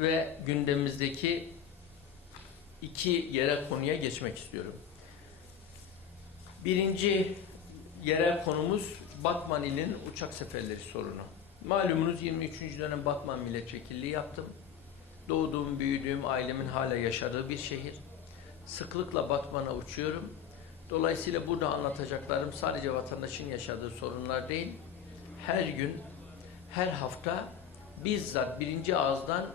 ve gündemimizdeki iki yere konuya geçmek istiyorum. Birinci yerel konumuz Batman ilinin uçak seferleri sorunu. Malumunuz 23. dönem Batman milletvekilliği yaptım. Doğduğum, büyüdüğüm, ailemin hala yaşadığı bir şehir. Sıklıkla Batman'a uçuyorum. Dolayısıyla burada anlatacaklarım sadece vatandaşın yaşadığı sorunlar değil. Her gün, her hafta bizzat birinci ağızdan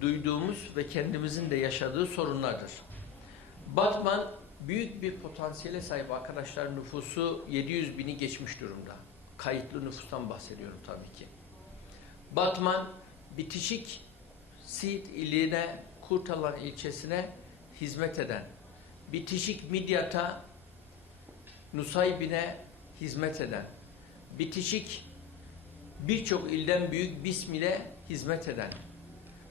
duyduğumuz ve kendimizin de yaşadığı sorunlardır. Batman büyük bir potansiyele sahip arkadaşlar nüfusu 700 bini geçmiş durumda. Kayıtlı nüfustan bahsediyorum tabii ki. Batman bitişik Siirt iline, Kurtalan ilçesine hizmet eden, bitişik Midyat'a, Nusaybin'e hizmet eden, bitişik birçok ilden büyük Bismil'e hizmet eden,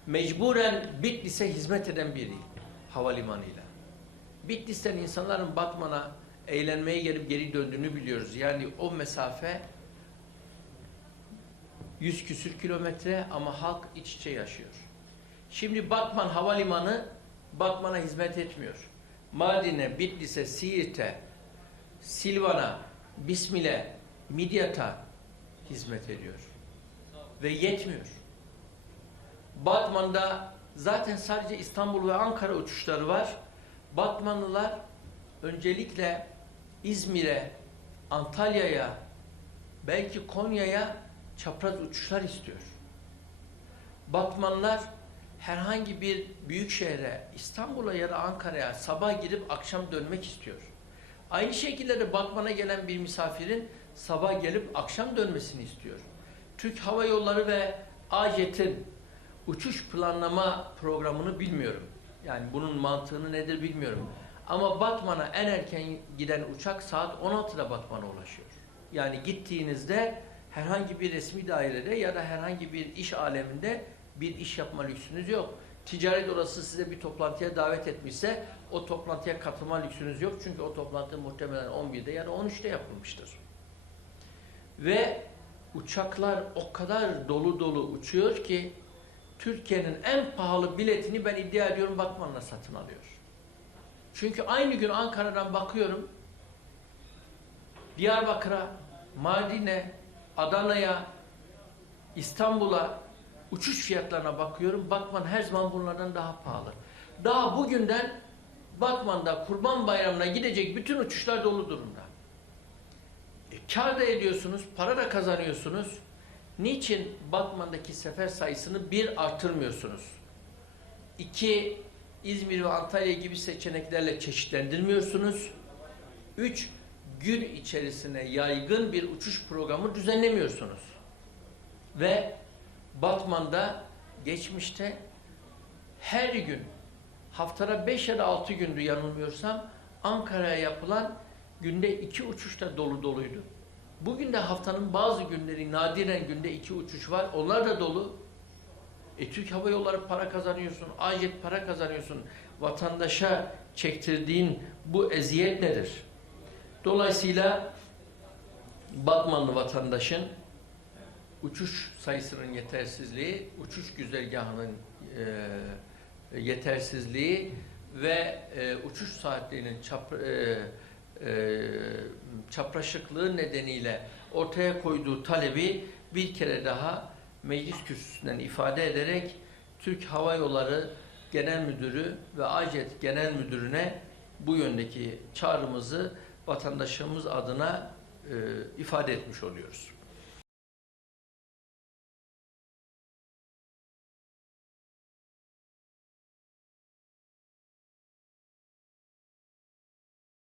mecburen Bitlis'e hizmet eden bir il havalimanıyla. Bitlis'ten insanların Batman'a eğlenmeye gelip geri döndüğünü biliyoruz. Yani o mesafe 100 küsür kilometre ama halk iç içe yaşıyor. Şimdi Batman Havalimanı Batman'a hizmet etmiyor. Mardin'e, Bitlis'e, Siirt'e, Silvan'a, Bismil'e, Midyat'a hizmet ediyor. Ve yetmiyor. Batman'da zaten sadece İstanbul ve Ankara uçuşları var. Batmanlılar öncelikle İzmir'e, Antalya'ya, belki Konya'ya çapraz uçuşlar istiyor. Batmanlılar herhangi bir büyük şehre, İstanbul'a ya da Ankara'ya sabah girip akşam dönmek istiyor. Aynı şekilde de Batman'a gelen bir misafirin sabah gelip akşam dönmesini istiyor. Türk Hava Yolları ve AJet'in uçuş planlama programını bilmiyorum. Yani bunun mantığını nedir bilmiyorum. Ama Batman'a en erken giden uçak saat 16'da Batman'a ulaşıyor. Yani gittiğinizde herhangi bir resmi dairede ya da herhangi bir iş aleminde bir iş yapma lüksünüz yok. Ticaret odası size bir toplantıya davet etmişse o toplantıya katılma lüksünüz yok. Çünkü o toplantı muhtemelen 11'de ya da 13'te yapılmıştır. Ve uçaklar o kadar dolu dolu uçuyor ki Türkiye'nin en pahalı biletini ben iddia ediyorum Batman'la satın alıyor. Çünkü aynı gün Ankara'dan bakıyorum Diyarbakır'a, Mardin'e, Adana'ya, İstanbul'a uçuş fiyatlarına bakıyorum. Batman her zaman bunlardan daha pahalı. Daha bugünden Batman'da Kurban Bayramı'na gidecek bütün uçuşlar dolu durumda. E, kar da ediyorsunuz, para da kazanıyorsunuz. Niçin Batman'daki sefer sayısını bir artırmıyorsunuz? İki, İzmir ve Antalya gibi seçeneklerle çeşitlendirmiyorsunuz. Üç, gün içerisine yaygın bir uçuş programı düzenlemiyorsunuz. Ve Batman'da geçmişte her gün haftada 5 ya da 6 gündü yanılmıyorsam Ankara'ya yapılan günde iki uçuş da dolu doluydu. Bugün de haftanın bazı günleri nadiren günde iki uçuş var. Onlar da dolu. E Türk Hava Yolları para kazanıyorsun, Ajet para kazanıyorsun. Vatandaşa çektirdiğin bu eziyet nedir? Dolayısıyla Batmanlı vatandaşın uçuş sayısının yetersizliği, uçuş güzergahının e, yetersizliği ve e, uçuş saatlerinin çap, e, e, çapraşıklığı nedeniyle ortaya koyduğu talebi bir kere daha meclis kürsüsünden ifade ederek Türk Hava Yolları Genel Müdürü ve AJET Genel Müdürüne bu yöndeki çağrımızı vatandaşımız adına e, ifade etmiş oluyoruz.